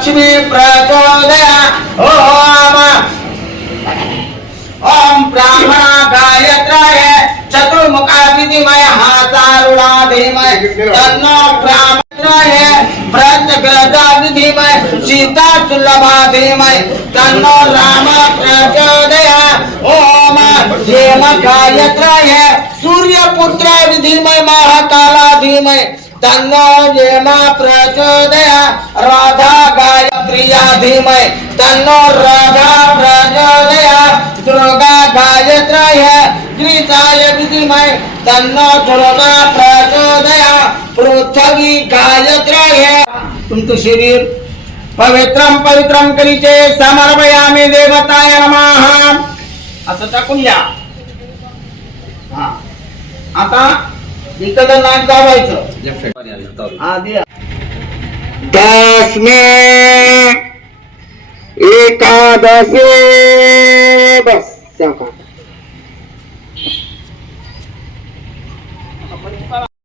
लक्ष्मी प्रचोदयात् ओम ब्राह्मणा गायत्राय चतुर्मुखा विधिमय हासारुणा धीमहि तन्नो ब्राह्मणाय प्रत्यग्रजा विधिमय सीता सुलभा धीमहि तन्नो राम प्रचोदयात् ओम हेम गायत्राय सूर्यपुत्र विधिमय महाकाला धीमहि तन्नो हेमा प्रचोदयात् राधा गायत्रिया धीमहि तन्नो राधा प्रचोदयात् दुर्गा गायत्राय गीताय विधिमय तन्नो दुर्गा प्रचोदयात् पृथ्वी गायत्राय तुमचं शरीर पवित्रं करीचे समर्पयामि देवताय नमः असं टाकून या. आता इकडं नाक दाबायचं आधी दसमे एकादशी बस